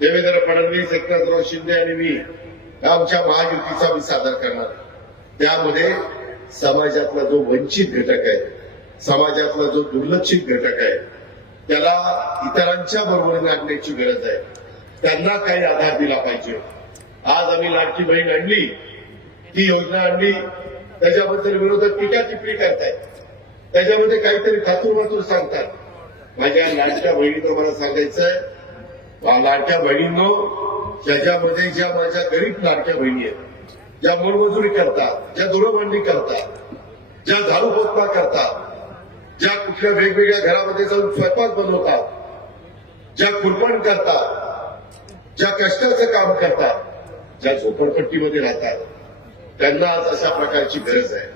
देवेंद्र फडणवीस एकनाथराव शिंदे आणि मी आमच्या महायुतीचा मी सादर करणार त्यामध्ये समाजातला जो वंचित घटक आहे समाजातला जो दुर्लक्षित घटक आहे त्याला इतरांच्या बरोबरीने आणण्याची गरज आहे. त्यांना काही आधार दिला पाहिजे. आज आम्ही लाडकी बहीण आणली ती योजना आणली त्याच्याबद्दल विरोधक टीका टिप्पणी करतायत. त्याच्यामध्ये काहीतरी खातूर सांगतात. माझ्या लाडक्या बहिणीनं मला सांगायचंय आहे लाडक्या बहिणींनो ज्याच्यामध्ये ज्या माझ्या गरीब लाडक्या बहिणी आहेत ज्या मोलमजुरी करतात ज्या दुरबांडी करतात ज्या झाडू पोतपा करतात ज्या कुठल्या वेगवेगळ्या घरामध्ये जाऊन स्वयंपाक बनवतात ज्या कुरपण करतात ज्या कष्टाचं काम करतात ज्या झोपडपट्टीमध्ये राहतात त्यांना आज अशा प्रकारची गरज आहे.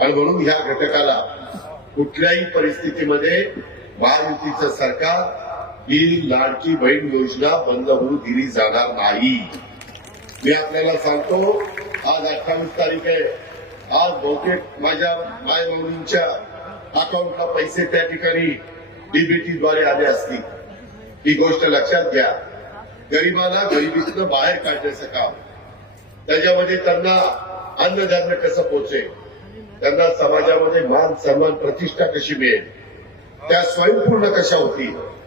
आणि म्हणून ह्या घटकाला कुठल्याही परिस्थितीमध्ये महायुतीचं सरकार ही लाडकी बहीण योजना बंद होऊ दिली जाणार नाही. मी आपल्याला सांगतो आज अठ्ठावीस तारीख आहे. आज बहुतेक माझ्या माय माऊलींच्या अकाउंटला पैसे त्या ठिकाणी डीबीटीद्वारे आले असतील. ही गोष्ट लक्षात घ्या. गरिबाला गरिबीतनं बाहेर काढण्याचं काम. त्याच्यामध्ये त्यांना अन्नधान्य कसं पोहोचेल? त्यांना समाजामध्ये मान सन्मान प्रतिष्ठा कशी मिळेल? त्या स्वयंपूर्ण कशा होतील?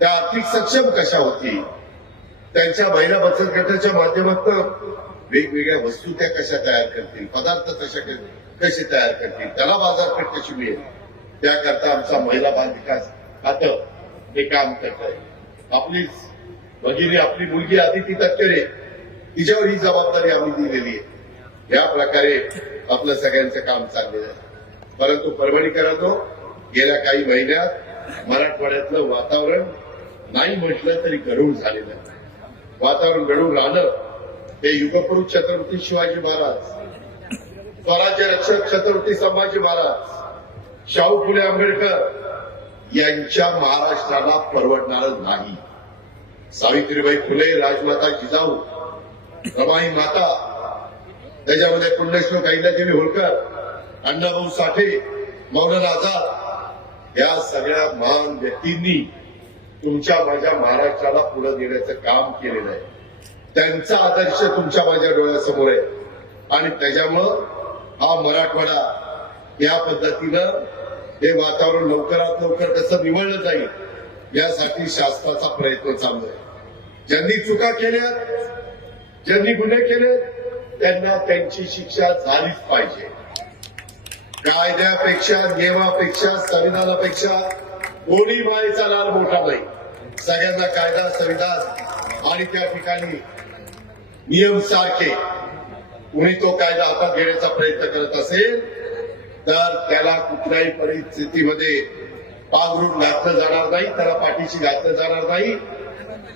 त्या आर्थिक सक्षम कशा होती त्यांच्या महिला बचत गटाच्या माध्यमातून वेगवेगळ्या वस्तू त्या कशा तयार करतील? पदार्थ कशा कसे तयार करतील? त्याला बाजारपेठ कशी मिळेल? त्याकरता आमचा महिला बाल विकास खातं हे काम करत आहे. आपलीच भगिनी आपली मुलगी आदिती तटकरे तिच्यावर ही जबाबदारी आम्ही दिलेली आहे. या प्रकारे आपलं सगळ्यांचं काम चाललेलं आहे. परंतु परभणीकरांनो गेल्या काही महिन्यात मराठवाड्यातलं वातावरण नाही म्हटलं तरी गढूळ झालेलं आहे. वातावरण गढूळ राहणं ते युगपुरुष छत्रपती शिवाजी महाराज स्वराज्य रक्षक छत्रपती संभाजी महाराज शाहू फुले आंबेडकर यांच्या महाराष्ट्राला परवडणार नाही. सावित्रीबाई फुले राजमाता जिजाऊ रमाई माता त्याच्यामध्ये पुण्यश्लोक अहिल्यादेवी होळकर अण्णाभाऊ साठे मौलाना आझाद या सगळ्या महान व्यक्तींनी तुमच्या माझ्या महाराष्ट्राला पुढे देण्याचं काम केलेलं आहे. त्यांचा आदर्श तुमच्या माझ्या डोळ्यासमोर आहे. आणि त्याच्यामुळं हा मराठवाडा या पद्धतीनं हे वातावरण लवकरात लवकर कसं निवडलं जाईल यासाठी शासनाचा प्रयत्न चालू आहे. ज्यांनी चुका केल्या ज्यांनी गुन्हे केले त्यांना त्यांची शिक्षा झालीच पाहिजे. कायद्यापेक्षा नियमापेक्षा संविधानापेक्षा कोणी मायेचा लाल मोठा नाही. सगळ्यांना कायदा संविधान आणि त्या ठिकाणी नियम सारखे कुणी तो कायदा हातात घेण्याचा प्रयत्न करत असेल तर त्याला कुठल्याही परिस्थितीमध्ये पांघरून घातलं जाणार नाही त्याला पाठीशी घातलं जाणार नाही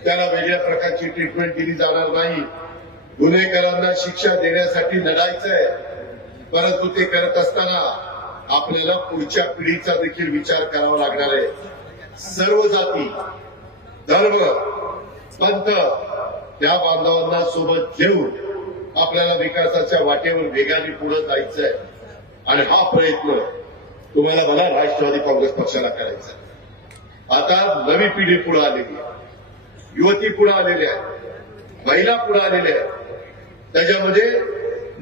त्याला वेगळ्या प्रकारची ट्रीटमेंट दिली जाणार नाही. गुन्हेगारांना शिक्षा देण्यासाठी लढायचंय परंतु ते करत असताना आपल्याला पुढच्या पिढीचा देखील विचार करावा लागणार आहे. सर्व जाती धर्म पंथ या बांधवांना सोबत घेऊन आपल्याला विकासाच्या वाटेवर वेगाने पुढे जायचंय. आणि हा प्रयत्न तुम्हाला मला राष्ट्रवादी काँग्रेस पक्षाला करायचा आहे. आता नवी पिढी पुढे आलेली आहे. युवती पुढे आलेल्या आहेत महिला पुढे आलेल्या आहेत त्याच्यामध्ये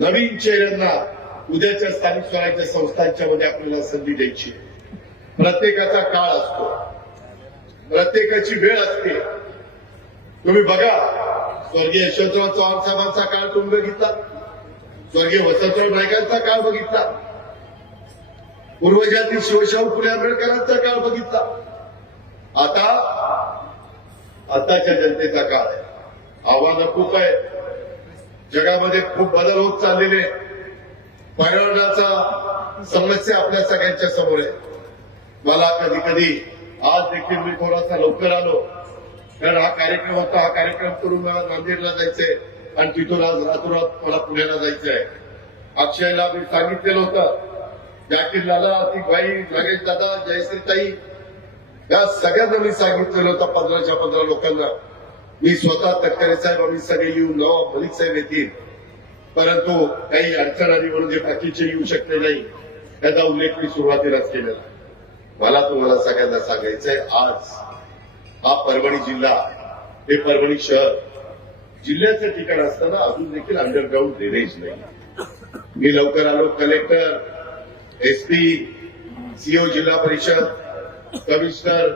नवीन चेहऱ्यांना उद्याच्या स्थानिक स्वराज्य संस्थांच्या मध्ये आपल्याला संधी द्यायची प्रत्येकाचा काळ असतो. प्रत्येकाची वेळ असते. तुम्ही बघा स्वर्गीय यशवंतराव चव्हाण साहेबांचा काळ तुम्ही बघितला? स्वर्गीय वसंतराव नायकांचा काळ बघितला? पूर्वजातील शिवशाहू पुणे आंबेडकरांचा काळ बघितला? आता आताच्या जनतेचा काळ आहे. आव्हानं खूप आहेत. जगामध्ये खूप बदल होत चाललेले पर्यावरणाचा समस्या आपल्या सगळ्यांच्या समोर आहे. मला कधी कधी आज देखील मी थोडासा लवकर आलो. कारण हा कार्यक्रम होता. हा कार्यक्रम करून मला नांदेडला जायचंय. आणि तिथून आज रातोरात मला पुण्याला जायचंय. अक्षयला मी सांगितलेलं होतं. जाकीर लाला भाई नागेश दादा जयश्रीताई या सगळ्यांना मी सांगितलेलं होतं पंधराच्या पंधरा लोकांना. मी स्वतः तटकरे साहेब आम्ही सगळे येऊन नवाब मलिक साहेब येतील. परंतु काही अडचण आली म्हणून जे बाकीचे येऊ शकले नाही त्याचा उल्लेख मी सुरुवातीलाच केलेला मला तुम्हाला सगळ्यांना सांगायचंय आज हा परभणी जिल्हा हे परभणी शहर जिल्ह्याचं ठिकाण असताना अजून देखील अंडरग्राऊंड ड्रेनेज नाही. मी लवकर आलो कलेक्टर एसपी सीओ जिल्हा परिषद कमिशनर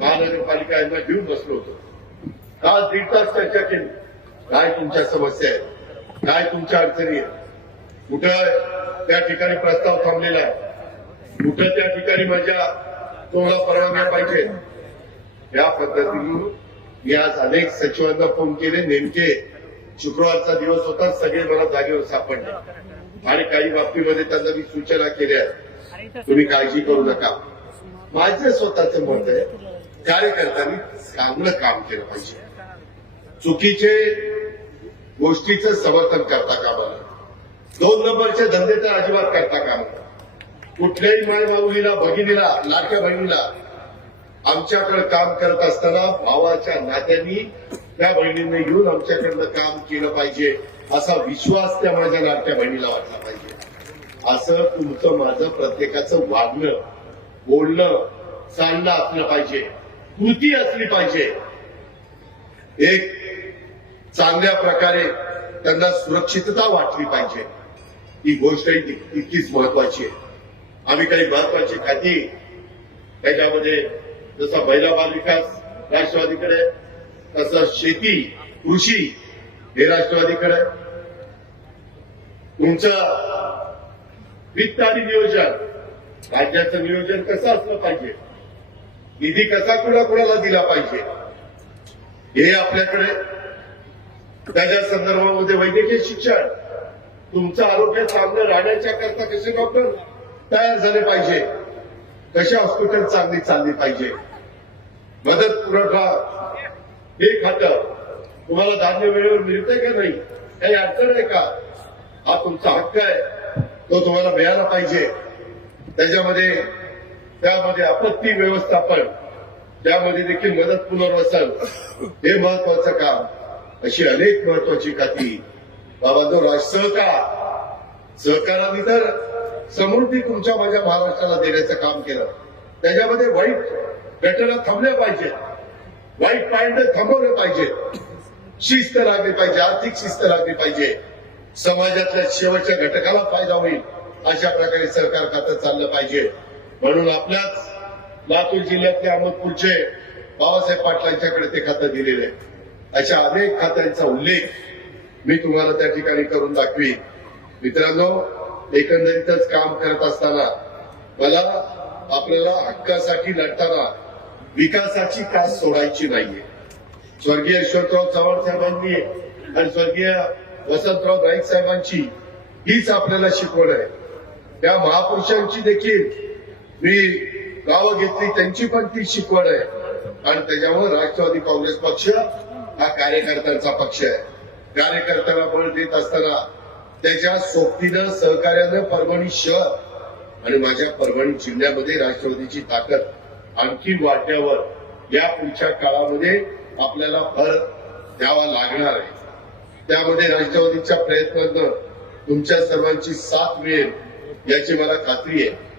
महानगरपालिका यांना घेऊन बसलो होतो. काल दीड तास चर्चा केली. काय तुमच्या समस्या आहेत? काय तुमच्या अडचणी आहेत? कुठं त्या ठिकाणी प्रस्ताव थांबलेला आहे? कुठं त्या ठिकाणी माझ्या तुम्हाला परवानग्या पाहिजे. या पद्धतीने मी आज अनेक सचिवांना फोन केले. नेमके शुक्रवारचा दिवस होता. सगळे मला जागेवर सापडले. आणि काही बाबतीमध्ये त्यांना मी सूचना केल्या. तुम्ही काळजी करू नका. माझं स्वतःच मत आहे कार्यकर्त्यांनी चांगलं काम केलं पाहिजे. चुकीचे गोष्टीचं समर्थन करता कामा दोन नंबरचे धंदे तर अजिबात करता कामा कुठल्याही माय भगिनीला लाडक्या बहिणीला आमच्याकडे काम करत असताना भावाच्या नात्यांनी त्या बहिणींनी येऊन आमच्याकडनं काम केलं पाहिजे असा विश्वास त्या माझ्या लाडक्या बहिणीला वाटला पाहिजे. असं तुमचं माझं प्रत्येकाचं वागणं बोलणं चालणं असलं पाहिजे. कृती असली पाहिजे. एक चांगल्या प्रकारे त्यांना सुरक्षितता वाटली पाहिजे. ही गोष्ट इतकीच तितकीच महत्वाची आहे. आम्ही काही महत्वाची खाती त्याच्यामध्ये जसा महिला बाल विकास राष्ट्रवादीकडे तसं शेती कृषी हे राष्ट्रवादीकडे. तुमचं वित्त आणि नियोजन राज्याचं नियोजन कसं असलं पाहिजे? निधी कसा कुणाकुणाला दिला पाहिजे? हे आपल्याकडे त्याच्या संदर्भामध्ये वैद्यकीय शिक्षण तुमचं आरोग्य चांगलं राहण्याच्या करता कसे डॉक्टर? तयार झाले पाहिजे. कशी हॉस्पिटल चांगली चालली पाहिजे. मदत पुरवठा हे खातं. तुम्हाला धान्य वेळेवर मिळतंय का नाही? काही अडचण आहे का? हा तुमचा हक्क आहे. तो तुम्हाला मिळाला पाहिजे. त्याच्यामध्ये त्यामध्ये आपत्ती व्यवस्थापन त्यामध्ये देखील मदत पुनर्वसन हे महत्वाचं काम. अशी अनेक महत्वाची खाती. बाबांनो राज सहकार. सहकाराने तर समृद्धी तुमच्या माझ्या महाराष्ट्राला देण्याचं काम केलं. त्याच्यामध्ये वाईट घटना थांबल्या पाहिजे. वाईट पायंडे थांबवले पाहिजे. शिस्त लागली पाहिजे आर्थिक शिस्त लागली पाहिजे. समाजातल्या शेवटच्या घटकाला फायदा होईल अशा प्रकारे सरकार खातं चाललं पाहिजे. म्हणून आपल्याच लातूर जिल्ह्यातले अहमदपूरचे बाबासाहेब पाटलांच्याकडे ते खातं दिलेले अशा अनेक खात्यांचा उल्लेख मी तुम्हाला त्या ठिकाणी करून दाखवी मित्रांनो एकंदरीतच काम करत असताना मला आपल्याला हक्कासाठी लढताना विकासाची कास सोडायची नाहीये. स्वर्गीय यशवंतराव चव्हाण साहेबांनी आणि स्वर्गीय वसंतराव नाईक साहेबांची हीच आपल्याला शिकवण आहे. त्या महापुरुषांची देखील मी गावं घेतली त्यांची पण ती शिकवण आहे. आणि त्याच्यामुळे राष्ट्रवादी काँग्रेस पक्ष हा कार्यकर्त्यांचा पक्ष आहे. कार्यकर्त्यांना बळ देत असताना त्याच्या सोबतीनं सहकार्यानं परभणी शहर आणि माझ्या परभणी जिल्ह्यामध्ये राष्ट्रवादीची ताकद आणखी वाढण्यावर या पुढच्या काळामध्ये आपल्याला भर द्यावा लागणार आहे. त्यामध्ये राष्ट्रवादीच्या प्रयत्नांना तुमच्या सर्वांची साथ मिळेल याची मला खात्री आहे.